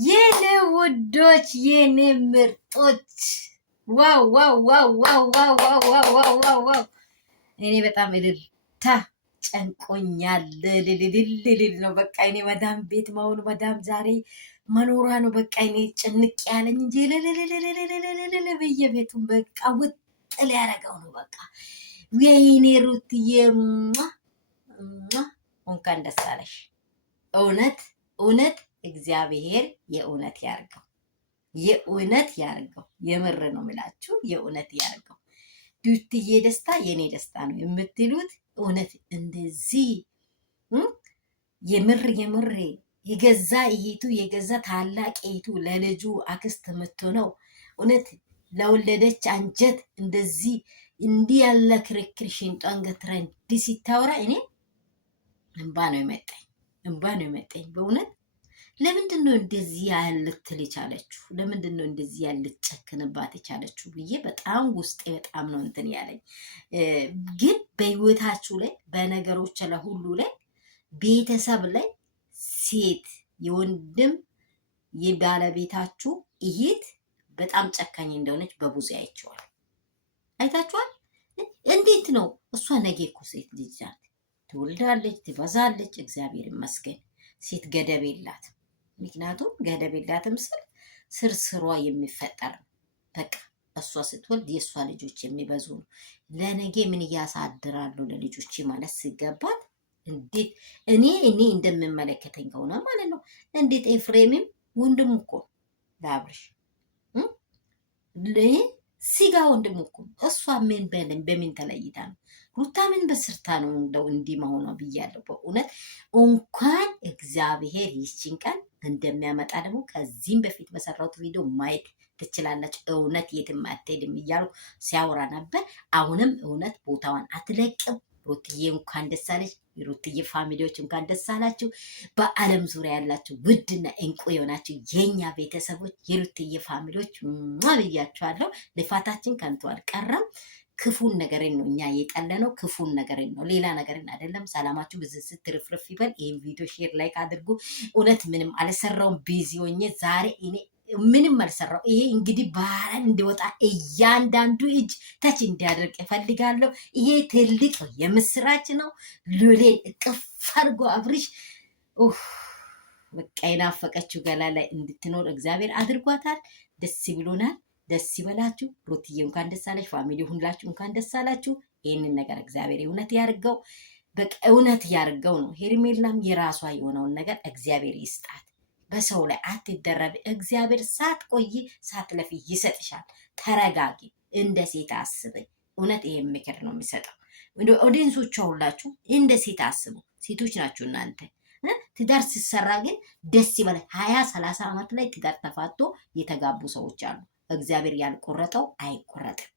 የኔ ውዶች የኔ ምርጦች ዋው ዋው ዋው ዋው ዋው ዋው ዋው ዋው ዋው እኔ በጣም እልልታ ጨንቆኛል። ልልልልል ነው በቃ እኔ መዳም ቤት መሆኑ መዳም ዛሬ መኖሯ ነው በቃ እኔ ጭንቅ ያለኝ እንጂ ልልልልልልልል በየቤቱም በቃ ውጥል ያደረገው ነው በቃ። ወይኔ ሩትዬ እንኳን ደስ አለሽ። እውነት እውነት እግዚአብሔር የእውነት ያርገው፣ የእውነት ያርገው። የምር ነው የምላችሁ፣ የእውነት ያርገው። ዱትዬ ደስታ የኔ ደስታ ነው የምትሉት እውነት እንደዚህ የምር የምር የገዛ እህቱ የገዛ ታላቅ እህቱ ለልጁ አክስት የምትሆነው እውነት ለወለደች አንጀት እንደዚህ እንዲህ ያለ ክርክር ሽንጧን ገትራ እንዲህ ሲታወራ እኔ እንባ ነው የመጣኝ፣ እንባ ነው የመጣኝ በእውነት። ለምንድን ነው እንደዚህ ያልትል የቻለችው? ለምንድን ነው እንደዚህ ያልጨክንባት የቻለችው ብዬ በጣም ውስጤ በጣም ነው እንትን ያለኝ። ግን በህይወታችሁ ላይ በነገሮች ለሁሉ ላይ ቤተሰብ ላይ ሴት የወንድም የባለቤታችሁ እህት በጣም ጨካኝ እንደሆነች በብዙ አይቼዋለሁ። አይታችኋል? እንዴት ነው እሷ ነገ እኮ ሴት ልጅ ናት፣ ትወልዳለች፣ ትበዛለች። እግዚአብሔር ይመስገን ሴት ገደብ የላትም። ምክንያቱም ገደብ የላትም ስል ስርስሯ የሚፈጠር ነው። በቃ እሷ ስትወልድ የእሷ ልጆች የሚበዙ ነው። ለነገ ምን እያሳድራሉ ለልጆች ማለት ሲገባት እንዴት እኔ እንደምመለከተኝ ከሆነ ማለት ነው እንዴት ኤፍሬምም ወንድሙ እኮ ለአብርሽ ሲጋ ወንድሙ እኮ እሷ ምን በምን ተለይታ ነው? ሩታ ምን በስርታ ነው እንደው እንዲህ መሆኗ ብያለሁ። በእውነት እንኳን እግዚአብሔር ይህችን ቀን እንደሚያመጣ ደግሞ ከዚህም በፊት በሰራሁት ቪዲዮ ማየት ትችላላችሁ። እውነት የትም አትሄድም እያሉ ሲያወራ ነበር። አሁንም እውነት ቦታዋን አትለቅም። ሩትዬ እንኳን ደስ አለች። የሩትዬ ፋሚሊዎች እንኳን ደስ አላችሁ። በዓለም ዙሪያ ያላችሁ ውድና እንቁ የሆናችሁ የኛ ቤተሰቦች የሩትዬ ፋሚሊዎች ብያችኋለሁ። ልፋታችን ከንቱ አልቀረም። ክፉን ነገርን ነው እኛ የጠለነው፣ ክፉን ነገርን ነው፣ ሌላ ነገርን አይደለም። ሰላማችሁ ብዝዝት ትርፍርፍ ይበል። ይህን ቪዲዮ ሼር ላይክ አድርጉ። እውነት ምንም አልሰራውም፣ ቢዚ ሆኜ ዛሬ እኔ ምንም አልሰራው። ይሄ እንግዲህ ባህል እንዲወጣ እያንዳንዱ እጅ ተች እንዲያደርግ እፈልጋለሁ። ይሄ ትልቅ የምስራች ነው። ሉሌን እቅፍ አድርጎ አብርሽ በቃ የናፈቀችው ገላ ላይ እንድትኖር እግዚአብሔር አድርጓታል። ደስ ብሎናል። ደስ ይበላችሁ። ሩትዬ እንኳን ደስ አለሽ። ፋሚሊ ሁላችሁ እንኳን ደስ አላችሁ። ይህንን ነገር እግዚአብሔር እውነት ያርገው፣ በቃ እውነት ያርገው ነው። ሄርሜላም የራሷ የሆነውን ነገር እግዚአብሔር ይስጣት። በሰው ላይ አትደረብ። እግዚአብሔር ሳትቆይ ሳትለፊ ይሰጥሻል። ተረጋጊ፣ እንደ ሴት አስብ። እውነት ይሄ ምክር ነው የሚሰጠው። ኦዲየንሶቿ ሁላችሁ እንደ ሴት አስቡ። ሴቶች ናችሁ እናንተ። ትዳር ሲሰራ ግን ደስ ይበላል። 20-30 ዓመት ላይ ትዳር ተፋቶ የተጋቡ ሰዎች አሉ። እግዚአብሔር ያልቆረጠው አይቆረጥም።